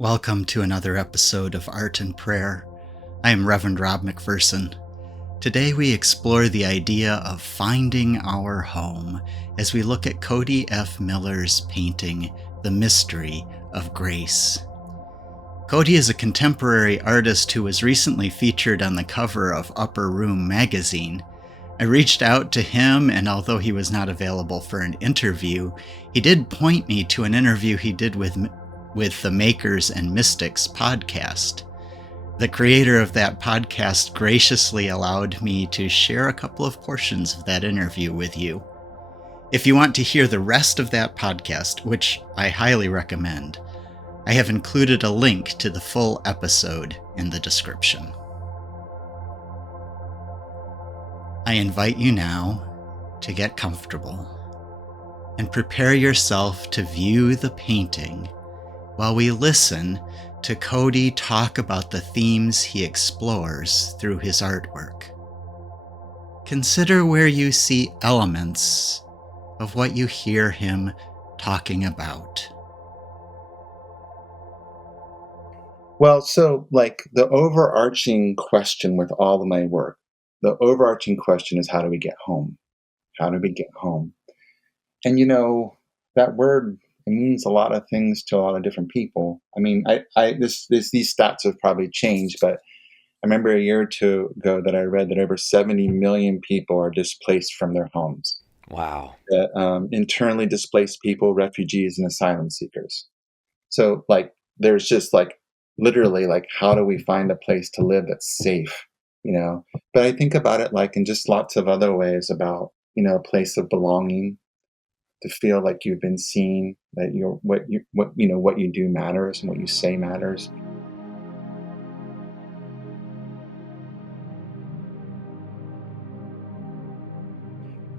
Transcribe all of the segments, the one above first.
Welcome to another episode of Art and Prayer. I am Reverend Rob McPherson. Today we explore the idea of finding our home as we look at Cody F. Miller's painting, The Mystery of Grace. Cody is a contemporary artist who was recently featured on the cover of Upper Room magazine. I reached out to him, and although he was not available for an interview, he did point me to an interview he did with the Makers and Mystics podcast. The creator of that podcast graciously allowed me to share a couple of portions of that interview with you. If you want to hear the rest of that podcast, which I highly recommend, I have included a link to the full episode in the description. I invite you now to get comfortable and prepare yourself to view the painting while we listen to Cody talk about the themes he explores through his artwork. Consider where you see elements of what you hear him talking about. Well, so the overarching question with all of my work, the overarching question is, how do we get home? How do we get home? And that word, it means a lot of things to a lot of different people. I mean, these stats have probably changed, but I remember a year or two ago that I read that over 70 million people are displaced from their homes. Wow. Internally displaced people, refugees, and asylum seekers. So there's just literally how do we find a place to live that's safe? But I think about it in just lots of other ways about, a place of belonging, to feel like you've been seen, that what you do matters and what you say matters.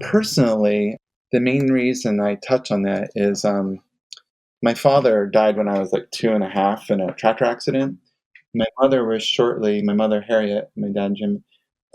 Personally, the main reason I touch on that is my father died when I was 2.5 in a tractor accident. My mother Harriet, my dad Jim,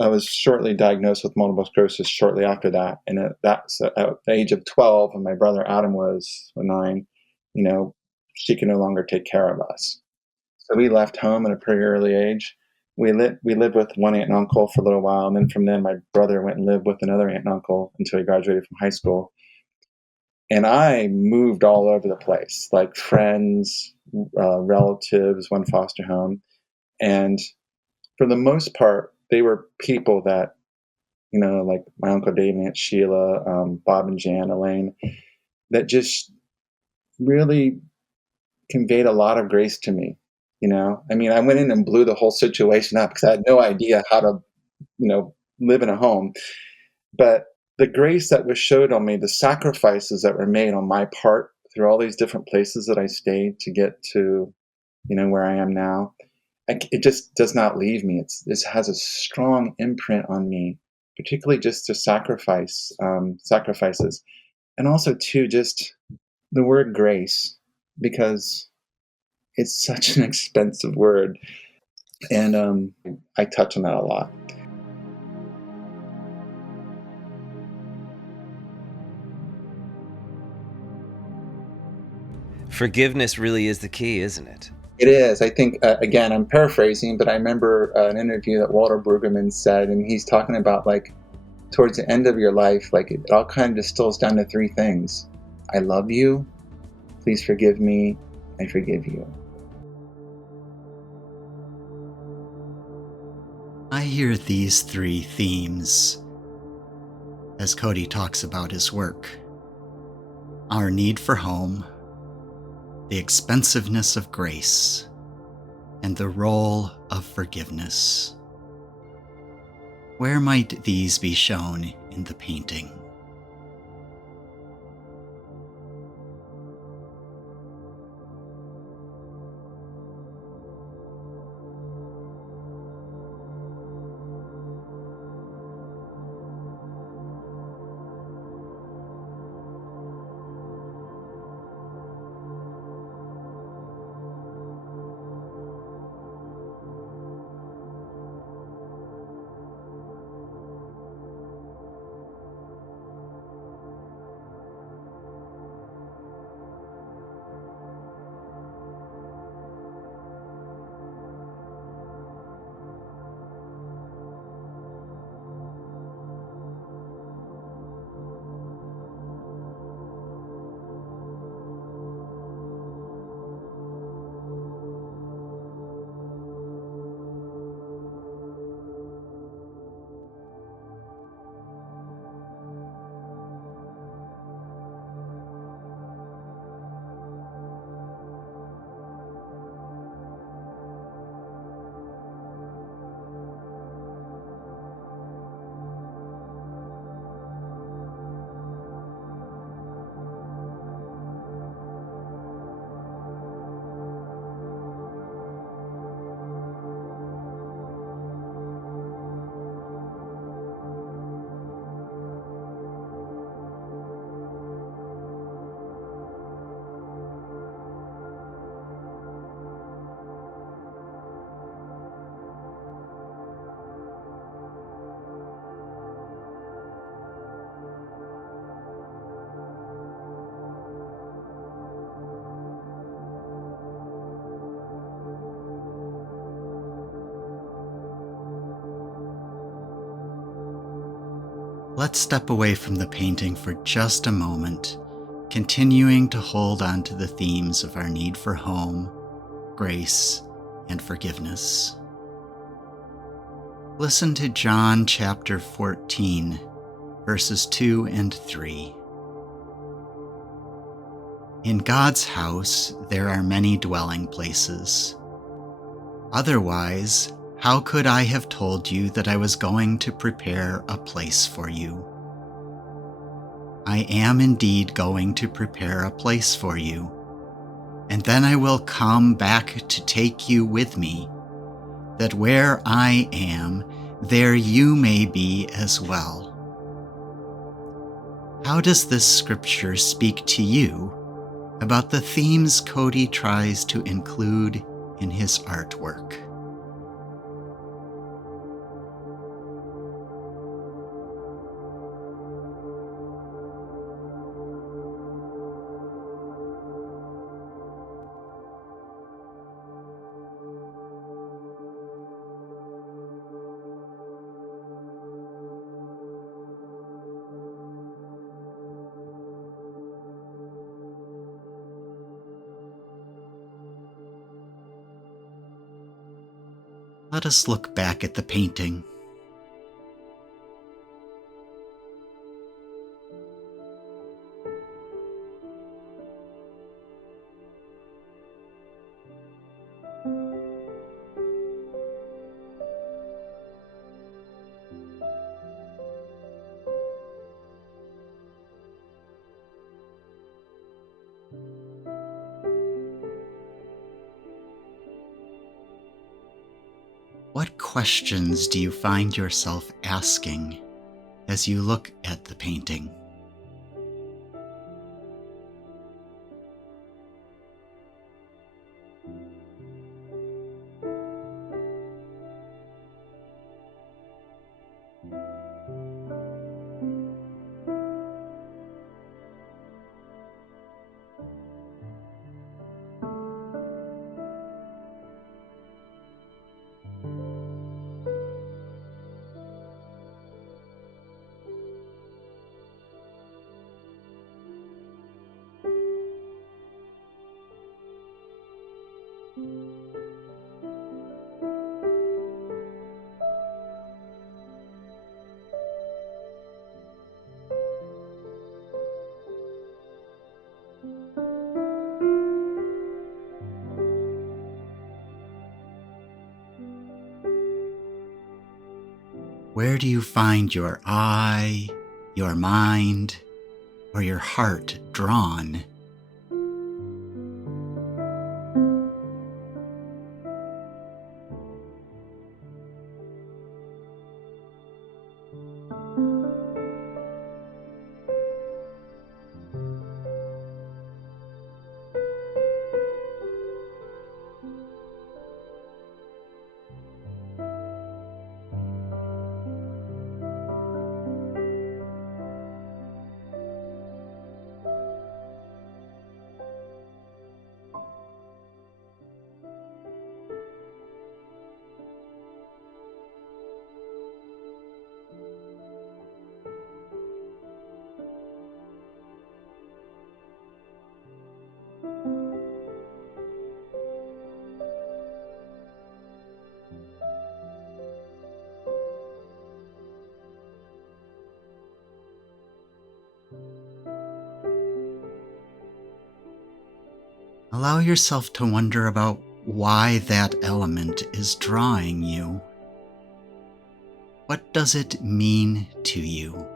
I was shortly diagnosed with multiple sclerosis shortly after that. And that's at the age of 12, and my brother Adam was 9, she could no longer take care of us. So we left home at a pretty early age. We lived with one aunt and uncle for a little while. And then from then, my brother went and lived with another aunt and uncle until he graduated from high school. And I moved all over the place, like friends, relatives, one foster home. And for the most part, they were people that, like my Uncle Dave and Aunt Sheila, Bob and Jan, Elaine, that just really conveyed a lot of grace to me. I mean, I went in and blew the whole situation up because I had no idea how to, live in a home. But the grace that was showed on me, the sacrifices that were made on my part through all these different places that I stayed to get to, where I am now, it just does not leave me. This has a strong imprint on me, particularly just to sacrifices, and also too just the word grace, because it's such an expensive word, and I touch on that a lot. Forgiveness really is the key, isn't it? It is. I think, again, I'm paraphrasing, but I remember an interview that Walter Brueggemann said, and he's talking about towards the end of your life, it all kind of distills down to 3 things. I love you, please forgive me, I forgive you. I hear these 3 themes as Cody talks about his work: our need for home, the expensiveness of grace, and the role of forgiveness. Where might these be shown in the painting? Let's step away from the painting for just a moment, continuing to hold on to the themes of our need for home, grace, and forgiveness. Listen to John chapter 14, verses 2 and 3. In God's house there are many dwelling places. Otherwise, how could I have told you that I was going to prepare a place for you? I am indeed going to prepare a place for you, and then I will come back to take you with me, that where I am, there you may be as well. How does this scripture speak to you about the themes Cody tries to include in his artwork? Let us look back at the painting. What questions do you find yourself asking as you look at the painting? Where do you find your eye, your mind, or your heart drawn? Allow yourself to wonder about why that element is drawing you. What does it mean to you?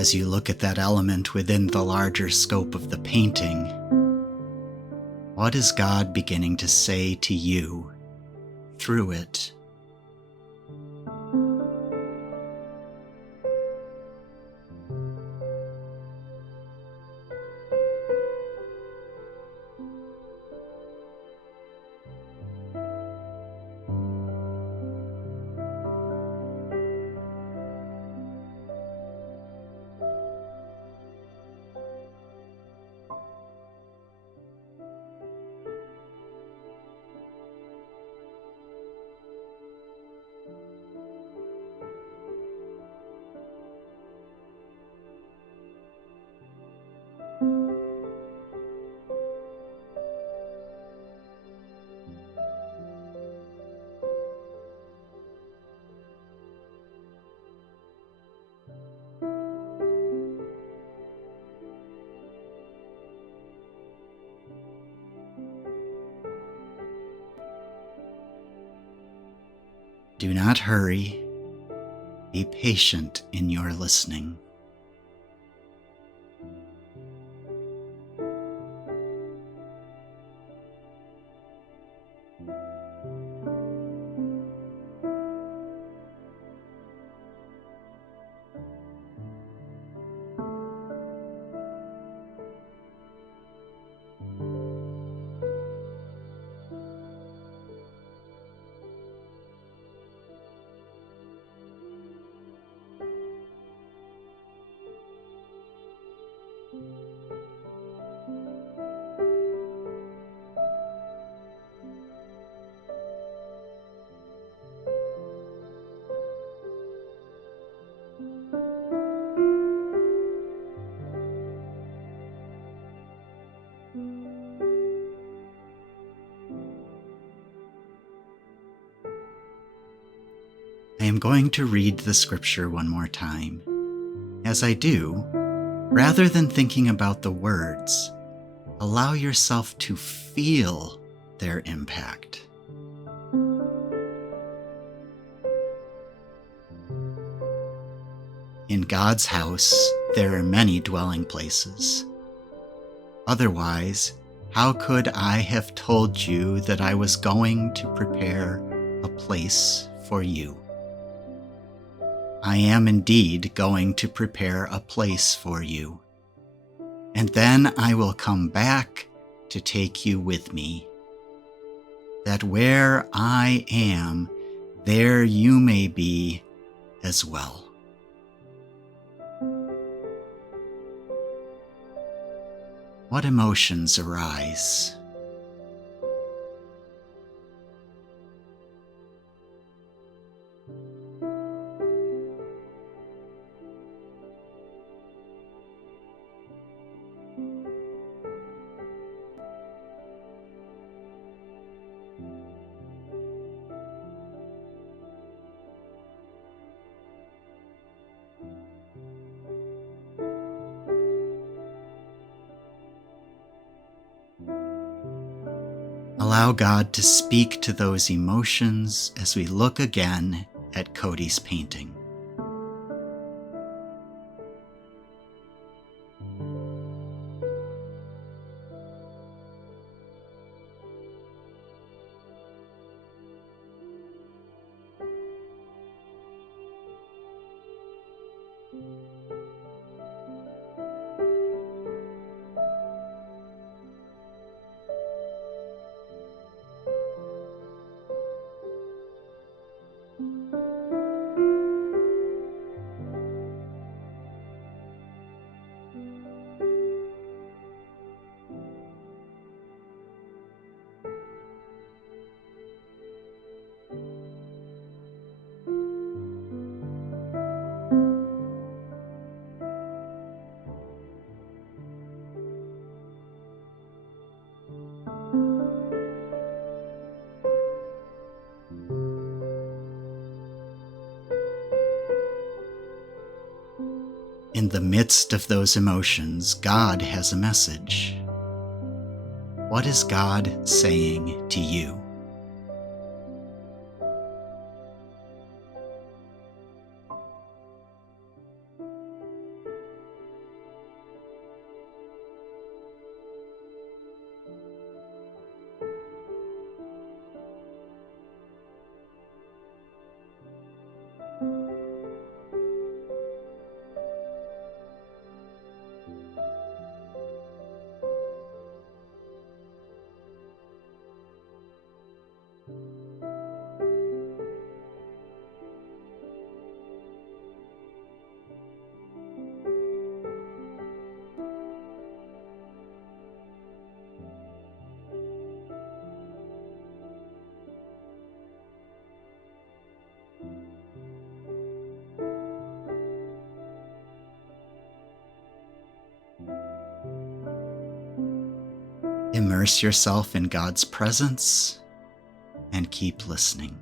As you look at that element within the larger scope of the painting, what is God beginning to say to you through it? Do not hurry. Be patient in your listening. I am going to read the scripture one more time. As I do, rather than thinking about the words, allow yourself to feel their impact. In God's house, there are many dwelling places. Otherwise, how could I have told you that I was going to prepare a place for you? I am indeed going to prepare a place for you, and then I will come back to take you with me, that where I am, there you may be as well. What emotions arise? Allow God to speak to those emotions as we look again at Cody's painting. In the midst of those emotions, God has a message. What is God saying to you? Immerse yourself in God's presence and keep listening.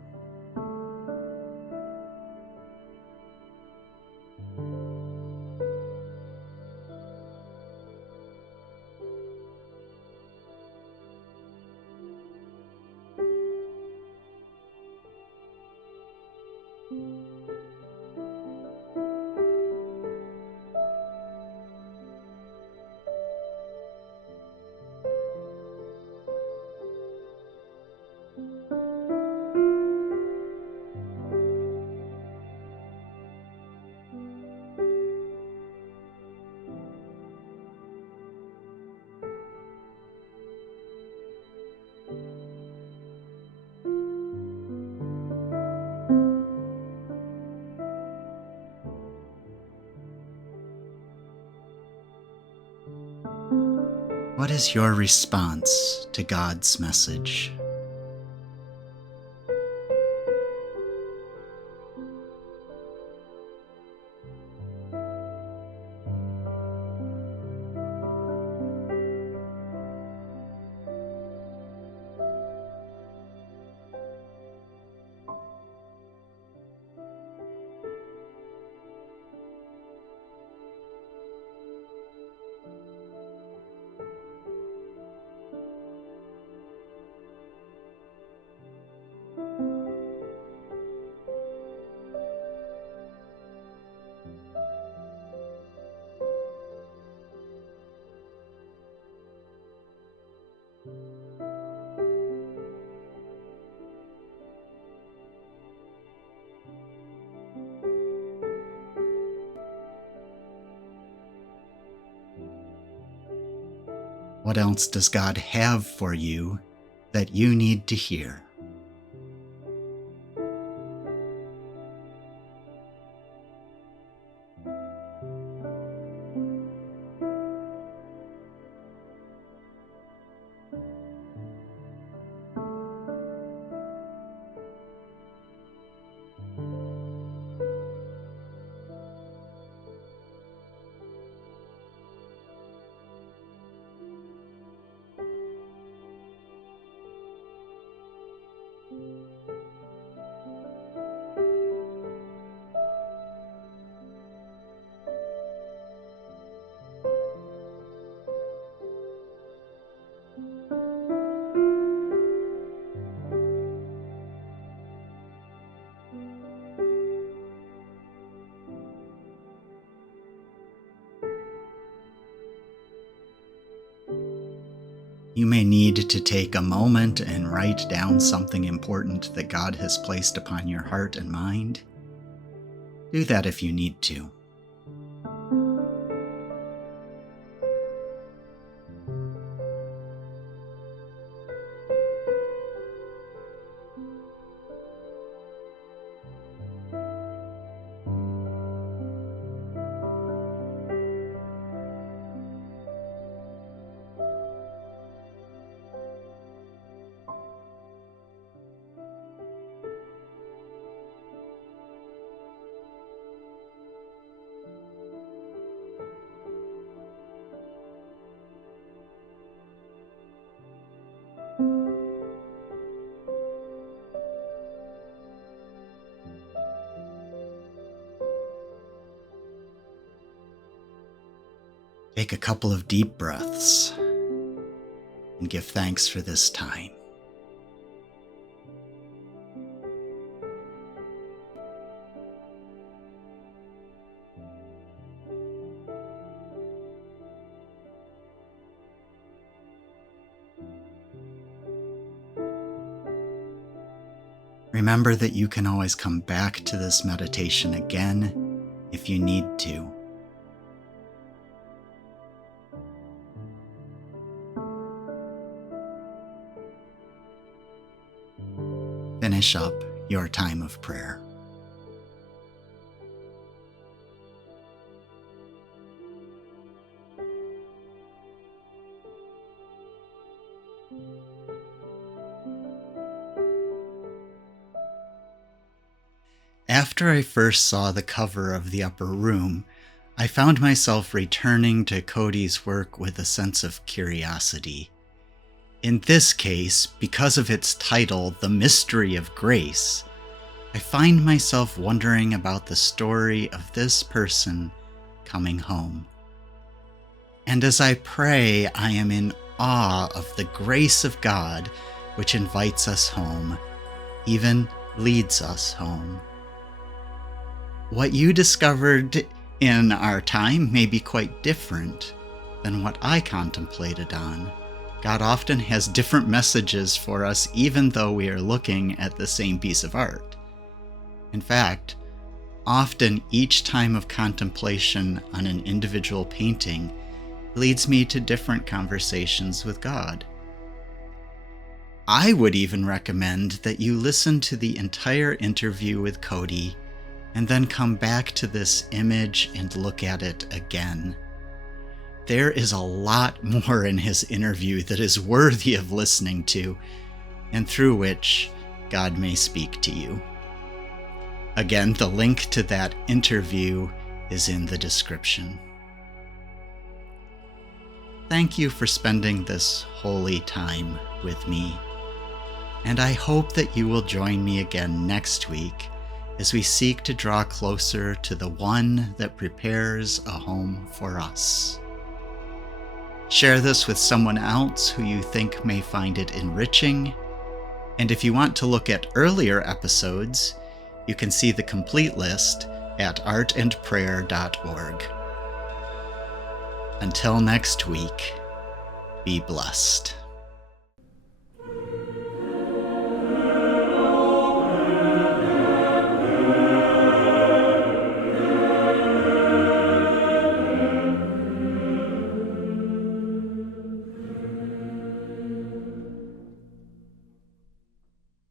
What is your response to God's message? What else does God have for you that you need to hear? You may need to take a moment and write down something important that God has placed upon your heart and mind. Do that if you need to. Take a couple of deep breaths and give thanks for this time. Remember that you can always come back to this meditation again if you need to. Finish up your time of prayer. After I first saw the cover of The Upper Room, I found myself returning to Cody's work with a sense of curiosity. In this case, because of its title, The Mystery of Grace, I find myself wondering about the story of this person coming home. And as I pray, I am in awe of the grace of God, which invites us home, even leads us home. What you discovered in our time may be quite different than what I contemplated on. God often has different messages for us, even though we are looking at the same piece of art. In fact, often each time of contemplation on an individual painting leads me to different conversations with God. I would even recommend that you listen to the entire interview with Cody and then come back to this image and look at it again. There is a lot more in his interview that is worthy of listening to, and through which God may speak to you. Again, the link to that interview is in the description. Thank you for spending this holy time with me, and I hope that you will join me again next week as we seek to draw closer to the one that prepares a home for us. Share this with someone else who you think may find it enriching, and if you want to look at earlier episodes, you can see the complete list at artandprayer.org. Until next week, be blessed.